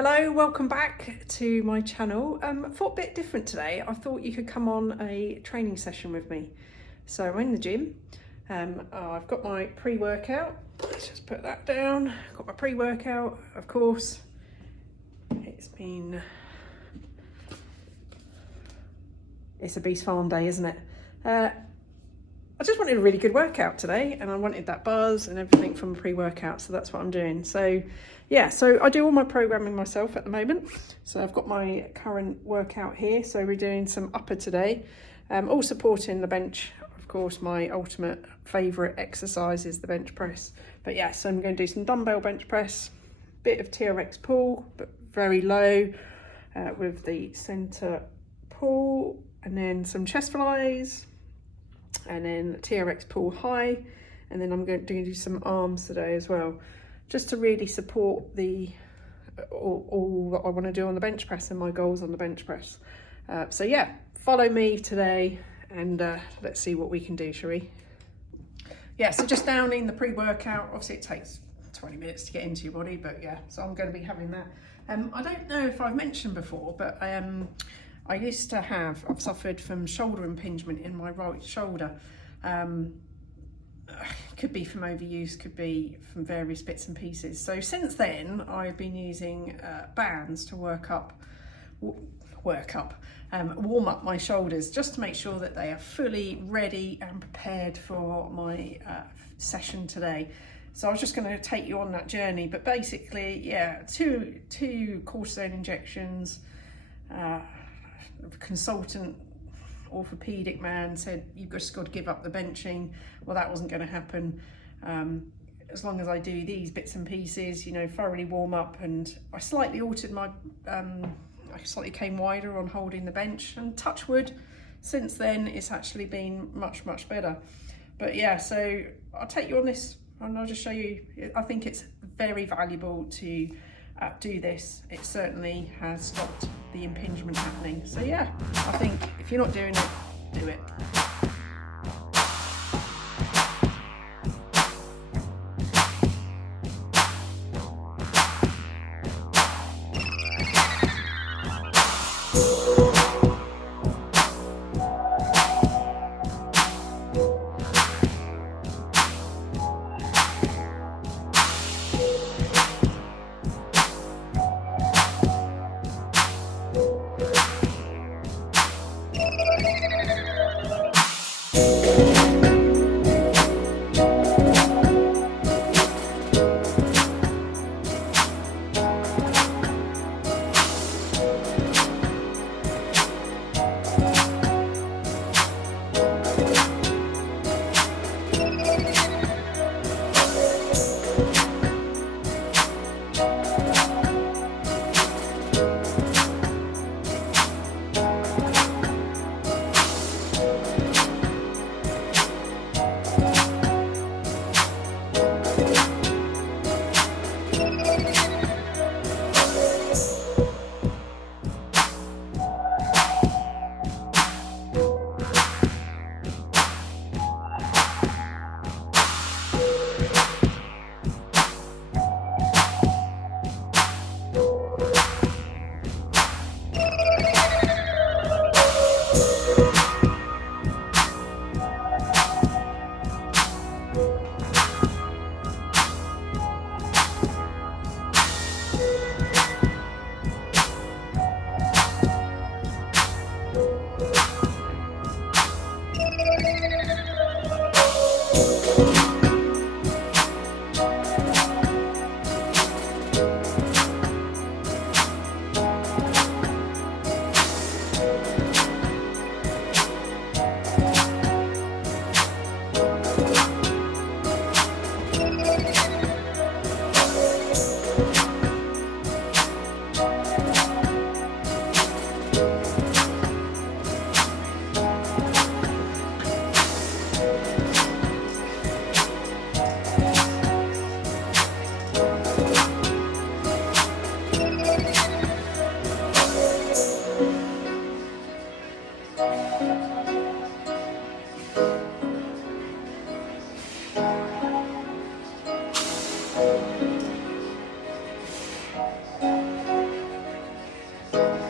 Hello, welcome back to my channel. I thought a bit different today. I thought you could come on a training session with me. So I'm in the gym. I've got my pre-workout. Let's just put that down. Got my pre-workout, of course. It's a Beast Farm day, isn't it? I just wanted a really good workout today, and I wanted that buzz and everything from pre-workout, so that's what I'm doing. So yeah, so I do all my programming myself at the moment. So I've got my current workout here. So we're doing some upper today, all supporting the bench. Of course, my ultimate favourite exercise is the bench press. But yeah, so I'm going to do some dumbbell bench press, bit of TRX pull, but very low with the centre pull, and then some chest flies, and then TRX pull high, and then I'm going to do some arms today as well, just to really support all that I want to do on the bench press and my goals on the bench press. So yeah, follow me today and let's see what we can do, shall we? Yeah, so just downing the pre-workout. Obviously it takes 20 minutes to get into your body, but yeah, so I'm going to be having that. I don't know if I've mentioned before, but I've suffered from shoulder impingement in my right shoulder. Could be from overuse, could be from various bits and pieces. So since then, I've been using bands to warm up my shoulders, just to make sure that they are fully ready and prepared for my session today. So I was just going to take you on that journey, but basically, yeah, two cortisone injections. Consultant orthopedic man said you've just got to give up the benching. Well, that wasn't going to happen. As long as I do these bits and pieces, you know, thoroughly warm up, and I slightly altered my I slightly came wider on holding the bench, and touch wood, since then it's actually been much better. But yeah, so I'll take you on this and I'll just show you. I think it's very valuable to do this. It certainly has stopped the impingement happening. So yeah, I think if you're not doing it, do it.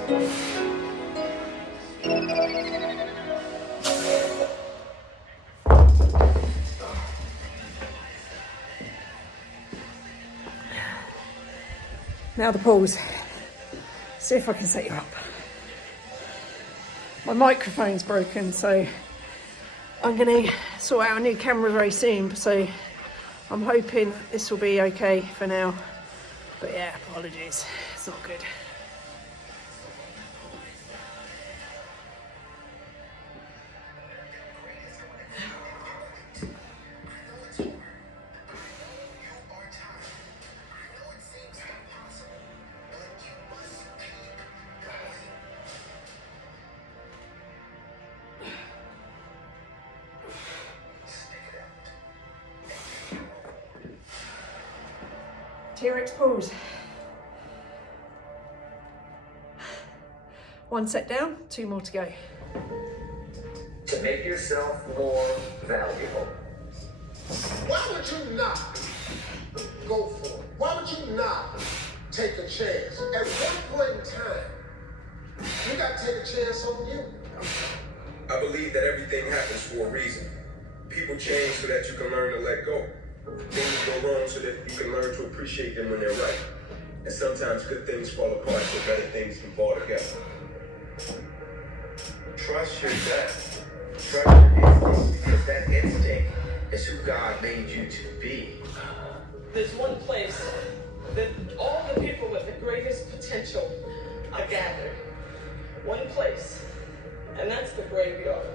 Now the pause. See if I can set you up. My microphone's broken, so I'm going to sort out a new camera very soon. So I'm hoping this will be okay for now. But yeah, apologies. It's not good. T-Rex pause. One set down, 2 more to go. To make yourself more valuable. Why would you not go for it? Why would you not take a chance? At one point in time, you got to take a chance on you. I believe that everything happens for a reason. People change so that you can learn to let go. Things go wrong so that you can learn to appreciate them when they're right. And sometimes good things fall apart so better things can fall together. Trust your gut. Trust your instinct, because that instinct is who God made you to be. There's one place that all the people with the greatest potential are gathered. One place, and that's the graveyard.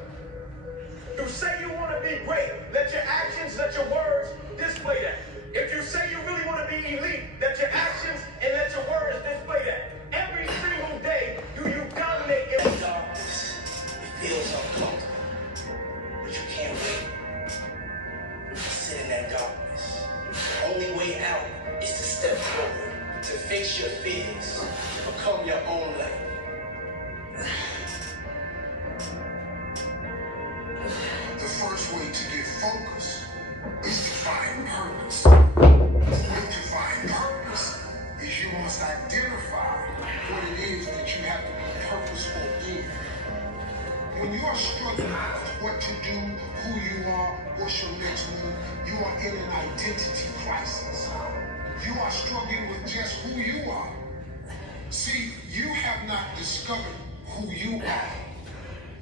You say you want to be great, let your actions, let your words display that. If you say you really want to be elite, let your actions and let your words display that. Every single day, you dominate in the darkness. It feels uncomfortable, but you can't wait. Sit in that darkness. The only way out is to step forward, to face your fears, to become your own light. The first way to get focused is to find purpose. When to find purpose is you must identify what it is that you have to be purposeful in. When you are struggling with what to do, who you are, what's your next move, you are in an identity crisis. You are struggling with just who you are. See, you have not discovered who you are.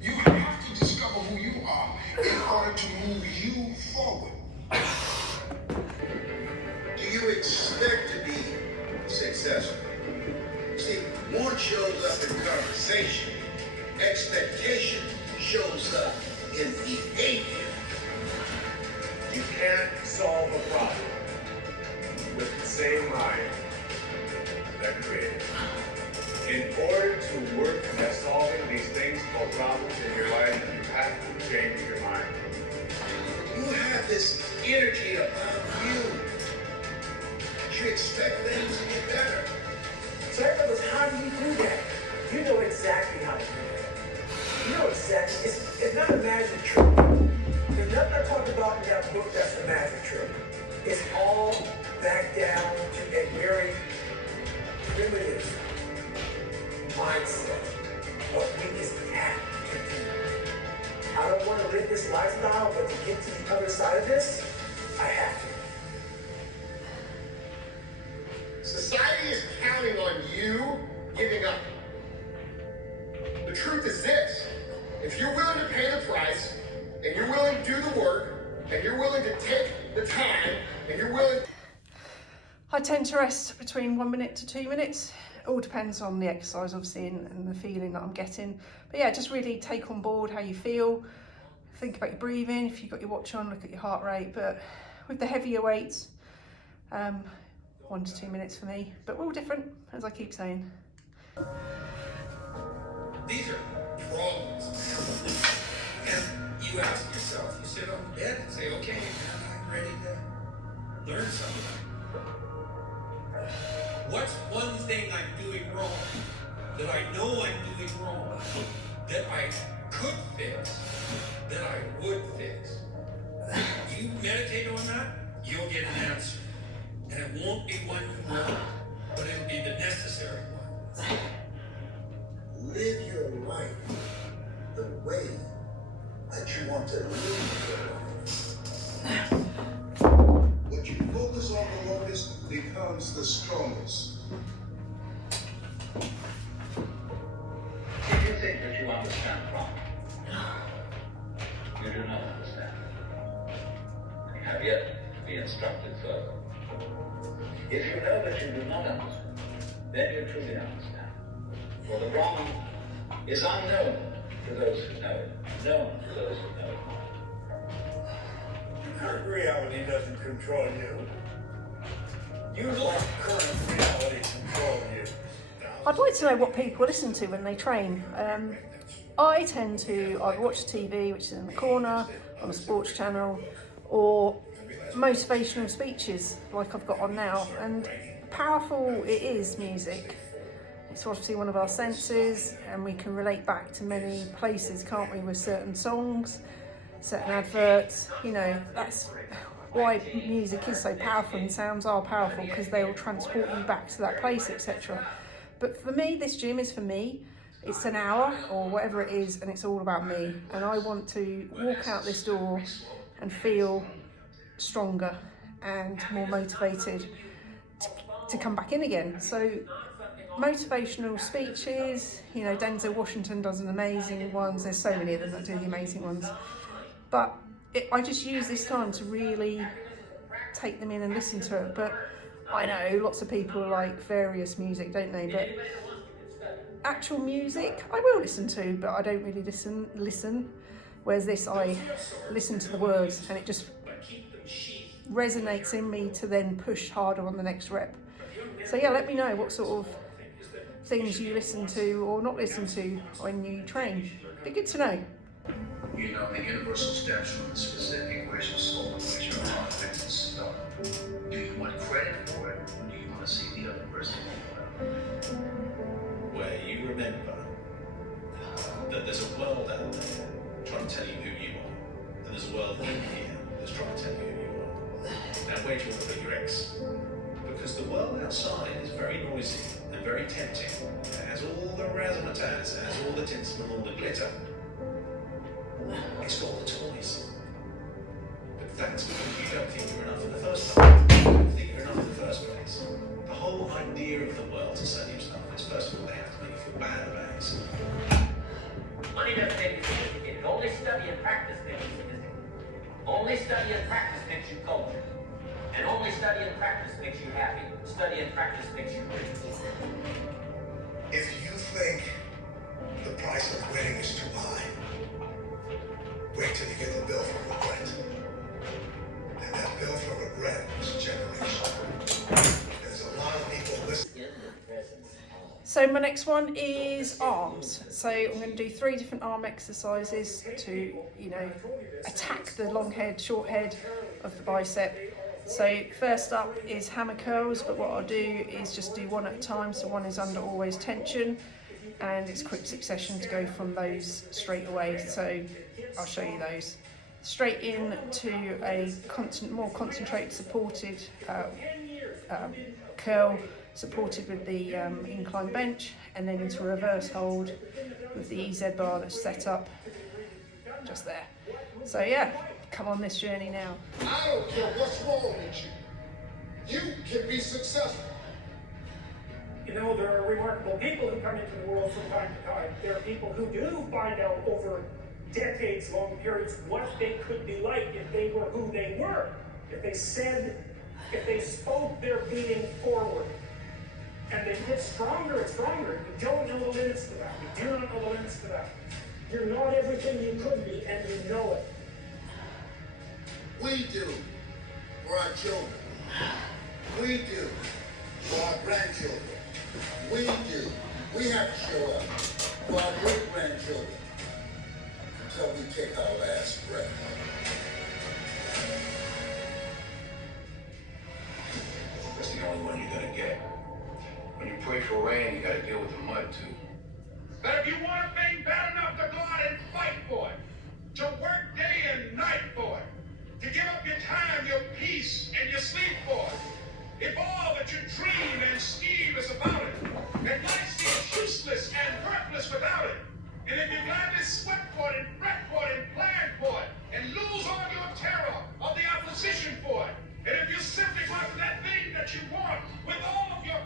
You have to discover who you are in order to move you forward. Do you expect to be successful? See, want shows up in conversation. Expectation shows up in behavior. You can't solve a problem with the same mind that created it. In order to work at solving these things called problems in your life, you have to change your mind. You have this energy about you. You expect things to get better. So everybody goes, how do you do that? You know exactly how to do that. You know exactly. It's not a magic trick. There's nothing I talked about in that book that's the magic trick. It's all back down to a very primitive mindset of we just have to do. I don't want to live this lifestyle, but to get to the other side of this, I have to. Society is counting on you giving up. The truth is this: if you're willing to pay the price, and you're willing to do the work, and you're willing to take the time, and you're willing... I tend to rest between 1 minute to 2 minutes. It all depends on the exercise, obviously, and the feeling that I'm getting. But yeah, just really take on board how you feel. Think about your breathing. If you've got your watch on, look at your heart rate. But with the heavier weights, 1 to 2 minutes for me. But we're all different, as I keep saying. These are problems. And you ask yourself, you sit on bed and say, okay, I'm ready to learn something. What's one thing I'm doing wrong that I know I'm doing wrong that I could fix, that I would fix? You meditate on that, you'll get an answer. And it won't be one you want, but it'll be the necessary one. focus. If you think that you understand wrong, you do not understand. And you have yet to be instructed further. If you know that you do not understand, then you truly understand. For the wrong is unknown to those who know it, known to those who know it not. Current reality doesn't control you. You let current reality control you. I'd like to know what people listen to when they train. I tend to either watch TV, which is in the corner, on a sports channel, or motivational speeches like I've got on now. And powerful it is, music. It's obviously one of our senses, and we can relate back to many places, can't we, with certain songs, certain adverts. You know, that's why music is so powerful and sounds are powerful, because they will transport you back to that place, etc. But for me, this gym is for me. It's an hour or whatever it is, and it's all about me. And I want to walk out this door and feel stronger and more motivated to come back in again. So motivational speeches, you know, Denzel Washington does an amazing ones. There's so many of them that do the amazing ones. But I just use this time to really take them in and listen to it. But I know lots of people like various music, don't they? But actual music I will listen to, but I don't really listen. Whereas this, I listen to the words, and it just resonates in me to then push harder on the next rep. So yeah, let me know what sort of things you listen to or not listen to when you train. Be good to know. You know the universal steps from the specific where's your soul and where's your heart makes it start. Do you want credit for it, or do you want to see the other person do it? Where you remember that there's a world out there trying to tell you who you are, and there's a world in here that's trying to tell you who you are. Now, where do you want to put your X? Because the world outside is very noisy and very tempting. It has all the razzmatazz, it has all the tinsel and all the glitter. It's got all the toys. But that's because you don't think you're enough in the first place. You don't think you're enough in the first place. The whole idea of the world to sell you stuff is, first of all, they have to make you feel bad about it. Money doesn't make you sophisticated. Only study and practice makes you sophisticated. Only study and practice makes you cultured. And only study and practice makes you happy. Study and practice makes you rich. If you think the price of winning is too high, wait till you get the bill for regret. And that bill for regret is generational. There's a lot of people listening. So my next one is arms. So I'm going to do 3 different arm exercises to, you know, attack the long head, short head of the bicep. So first up is hammer curls, but what I'll do is just do one at a time. So one is under always tension, and it's quick succession to go from those straight away. So I'll show you those. Straight in to a more concentrated, supported curl, supported with the incline bench, and then into reverse hold with the EZ bar that's set up just there. So yeah, come on this journey now. I don't care what's wrong with you. You can be successful. You know, there are remarkable people who come into the world from time to time. There are people who do find out over decades-long periods what they could be like if they were who they were. If they spoke their being forward. And they get stronger and stronger. You don't know the limits to that. You do not know the limits to that. You're not everything you could be, and you know it. We do for our children. We do for our grandchildren. We do. We have to show up for our great-grandchildren until we take our last breath. That's the only one you're gonna get. When you pray for rain, you gotta deal with the mud too. But if you want a thing bad enough to go out and fight for it, to work day and night for it, to give up your time, your peace, and your sleep for it, if all that you dream and scheme is about it, and life seems useless and worthless without it, and if you gladly sweat for it and fret for it and plan for it, and lose all your terror of the opposition for it, and if you simply want that thing that you want with all of your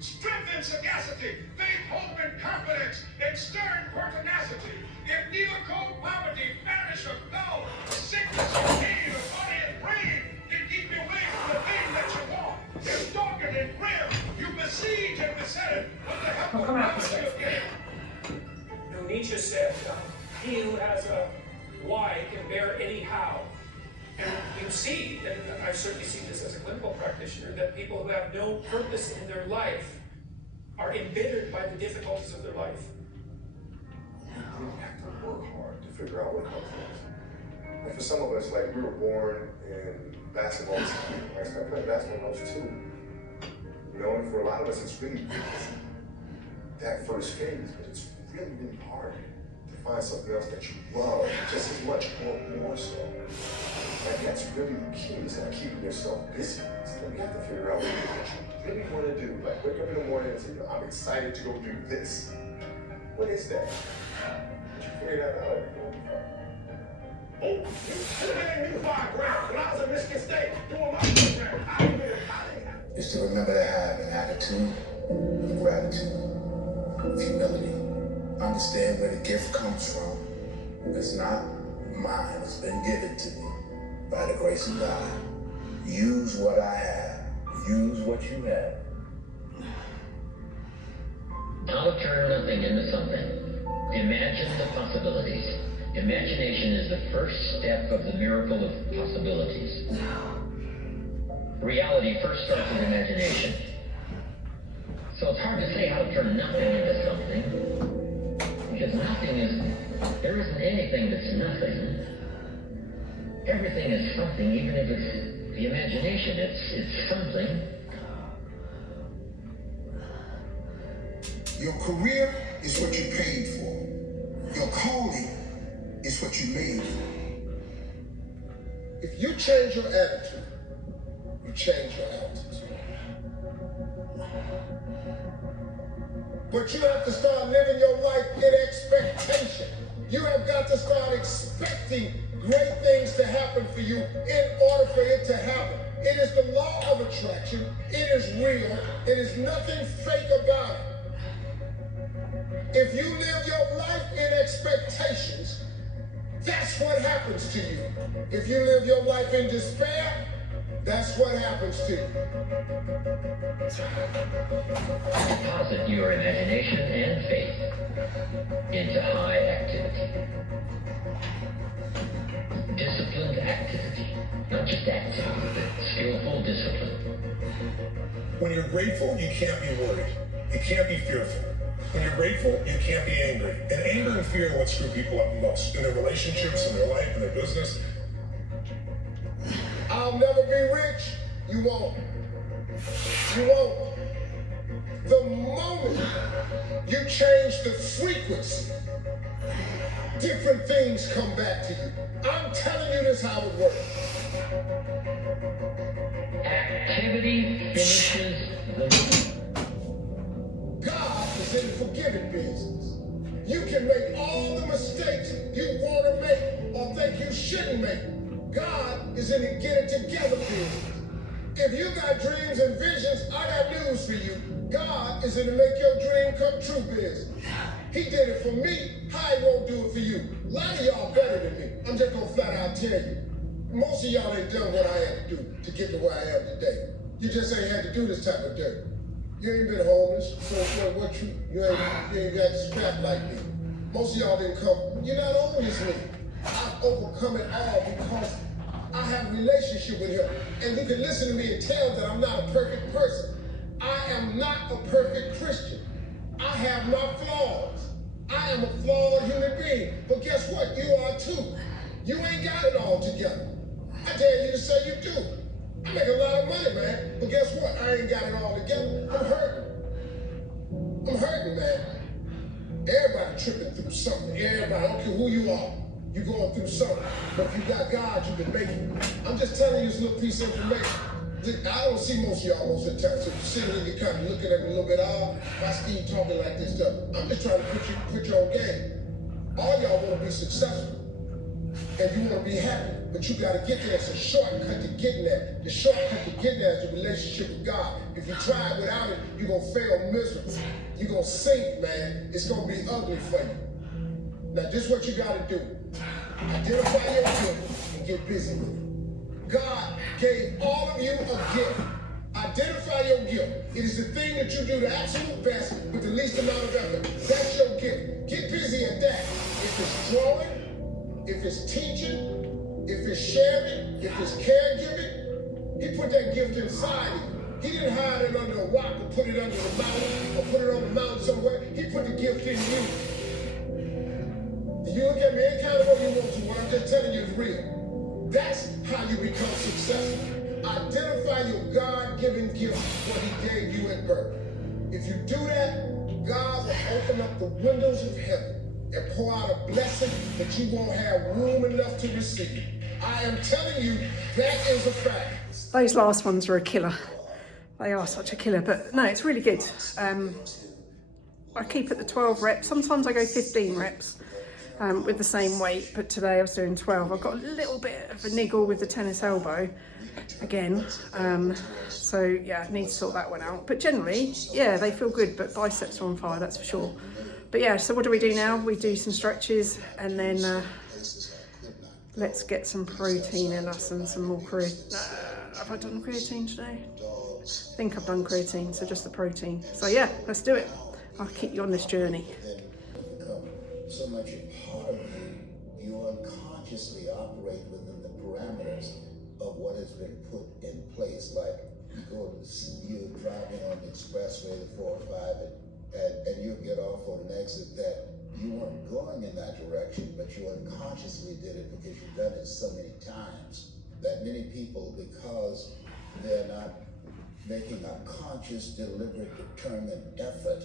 strength and sagacity, faith, hope, and confidence, and stern pertinacity. If neither cold poverty, banish or go, sickness or pain or body and brain can keep you away from the thing that you want. If darkened and grim, you besiege and beset it with the help of God you get. Nietzsche said, he who has a why can bear any how. And you see, and I certainly see this as a clinical practitioner, that people who have no purpose in their life are embittered by the difficulties of their life. You have to work hard to figure out what comes next. And for some of us, like we were born in basketball team. I started playing basketball when I was 2. You know, and for a lot of us, it's really that first phase, but it's really, really hard to find something else that you love just as much or more so. Like that's really the key, is like keeping yourself busy. So you have to figure out what it is that you really want to do. Like wake up in the morning and say, I'm excited to go do this. What is that? Did you figure that out? Oh, you made me $5 when I was at Michigan State doing my program. I ain't been Is to remember to have an attitude of gratitude, of humility. Understand where the gift comes from. It's not mine, it's been given to me by the grace of God. Use what I have. Use what you have. How to turn nothing into something. Imagine the possibilities. Imagination is the first step of the miracle of possibilities. Reality first starts with imagination. So it's hard to say how to turn nothing into something, because there isn't anything that's nothing. Everything is something, even if it's the imagination, it's something. Your career is what you paid for. Your calling is what you made for. If you change your attitude, you change your altitude. But you have to start living your life in expectation. You have got to start expecting great things to happen for you in order for it to happen. It is the law of attraction. It is real. It is nothing fake about it. If you live your life in expectations, that's what happens to you. If you live your life in despair, that's what happens to you. Deposit your imagination and faith into high activity. Disciplined activity. Not just activity, but skillful discipline. When you're grateful, you can't be worried. You can't be fearful. When you're grateful, you can't be angry. And anger and fear are what screw people up the most in their relationships, in their life, in their business. I'll never be rich. You won't. You won't. The moment you change the frequency, different things come back to you. I'm telling you this how it works. Activity finishes the God is in the forgiving business. You can make all the mistakes you want to make or think you shouldn't make. God is in the get it together business. If you got dreams and visions, I got news for you. God is in the make your dream come true business. He did it for me. How he won't do it for you? A lot of y'all better than me. I'm just gonna flat out tell you. Most of y'all ain't done what I had to do to get to where I am today. You just ain't had to do this type of dirt. You ain't been homeless, so what you ain't got to scrap like me. Most of y'all didn't come. You're not old as me. I've overcome it all because I have a relationship with him. And you can listen to me and tell that I'm not a perfect person. I am not a perfect Christian. I have my flaws. I am a flawed human being. But guess what? You are too. You ain't got it all together. I dare you to say you do. I make a lot of money, man. But guess what? I ain't got it all together. I'm hurting. I'm hurting, man. Everybody tripping through something. Everybody, I don't care who you are. You're going through something. But if you got God, you can make it. I'm just telling you this little piece of information. I don't see most of y'all most of the time. So you're sitting here, you're kind of looking at me a little bit odd. Why Steve talking like this stuff? I'm just trying to put you on game. All y'all want to be successful. And you want to be happy. But you got to get there. It's a shortcut to getting there. The shortcut to getting there is the relationship with God. If you try it without it, you're gonna fail miserably. You're gonna sink, man. It's gonna be ugly for you. Now, this is what you gotta do. Identify your gift and get busy with it. God gave all of you a gift. Identify your gift. It is the thing that you do the absolute best with the least amount of effort. That's your gift. Get busy at that. If it's drawing, if it's teaching, if it's sharing, if it's caregiving, he put that gift inside you. He didn't hide it under a rock or put it under the mountain or put it on the mountain somewhere. He put the gift in you. You look at me any kind of way you want to, what I'm just telling you is real. That's how you become successful. Identify your God-given gift, what he gave you at birth. If you do that, God will open up the windows of heaven and pour out a blessing that you won't have room enough to receive. I am telling you, that is a fact. Those last ones were a killer. They are such a killer, but no, it's really good. I keep at the 12 reps. Sometimes I go 15 reps. With the same weight, but today I was doing 12. I've got a little bit of a niggle with the tennis elbow again, so yeah, I need to sort that one out. But generally, yeah, they feel good, but biceps are on fire, that's for sure. But yeah, so what do we do now? We do some stretches, and then let's get some protein in us and some more creatine. Have I done creatine today? I think I've done creatine, so just the protein. So yeah, let's do it. I'll keep you on this journey. So much a part of you, you unconsciously operate within the parameters of what has been put in place. Like you're driving on the expressway, the 405, and you get off on an exit that you weren't going in that direction, but you unconsciously did it because you've done it so many times. That many people, because they're not making a conscious, deliberate, determined effort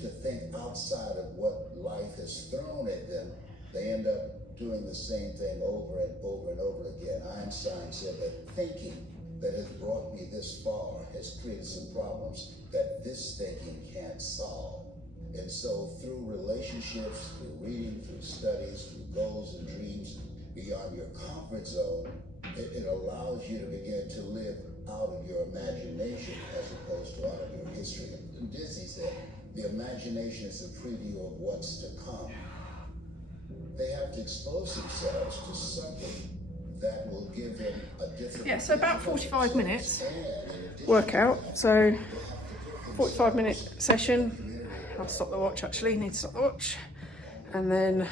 to think outside of what life has thrown at them, they end up doing the same thing over and over and over again. Einstein said that thinking that has brought me this far has created some problems that this thinking can't solve. And so through relationships, through reading, through studies, through goals and dreams beyond your comfort zone, it allows you to begin to live out of your imagination as opposed to out of your history. And Disney said, the imagination is a preview of what's to come. They have to expose themselves to something that will give them a different... Yeah, so about 45 minutes workout. So 45-minute session. I'll stop the watch actually, need to stop the watch. And then,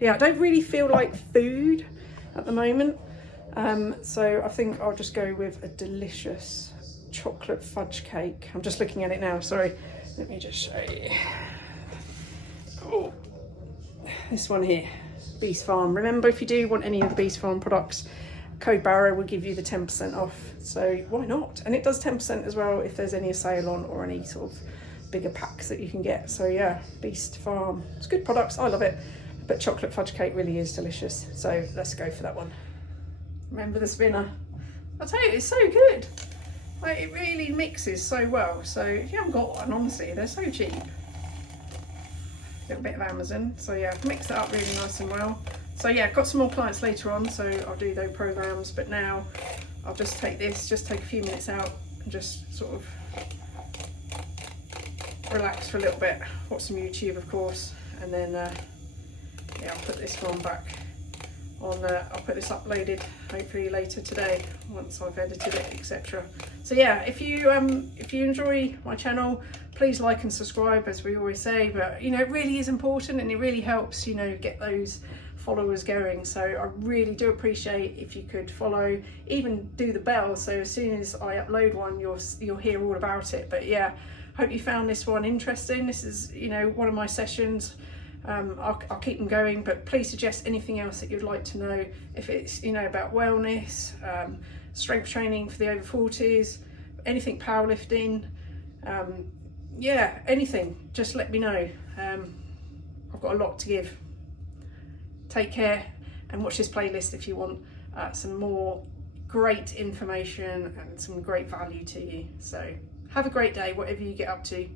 yeah, I don't really feel like food at the moment. So I think I'll just go with a delicious chocolate fudge cake. I'm just looking at it now, sorry. Let me just show you. Oh, this one here, Beast Farm. Remember, if you do want any of the Beast Farm products, code Barrow will give you the 10% off. So why not? And it does 10% as well if there's any sale on or any sort of bigger packs that you can get. So yeah, Beast Farm. It's good products. I love it. But chocolate fudge cake really is delicious. So let's go for that one. Remember the spinner. I'll tell you, it's so good. Like, it really mixes so well. So if you haven't got one, honestly, they're so cheap. A little bit of Amazon. So yeah, mix it up really nice and well. So yeah, I've got some more clients later on, so I'll do those programs. But now I'll just take this, just take a few minutes out and just sort of relax for a little bit. Watch some YouTube, of course, and then yeah, I'll put this one back on. I'll put this uploaded hopefully later today once I've edited it, etc. So yeah, if you enjoy my channel, please like and subscribe, as we always say. But you know, it really is important, and it really helps, you know, get those followers going. So I really do appreciate if you could follow, even do the bell, so as soon as I upload one, you'll hear all about it. But yeah, hope you found this one interesting. This is, you know, one of my sessions. I'll keep them going, but please suggest anything else that you'd like to know. If it's, you know, about wellness, strength training for the over 40s, anything powerlifting, yeah, anything, just let me know. I've got a lot to give. Take care and watch this playlist if you want some more great information and some great value to you. So have a great day, whatever you get up to.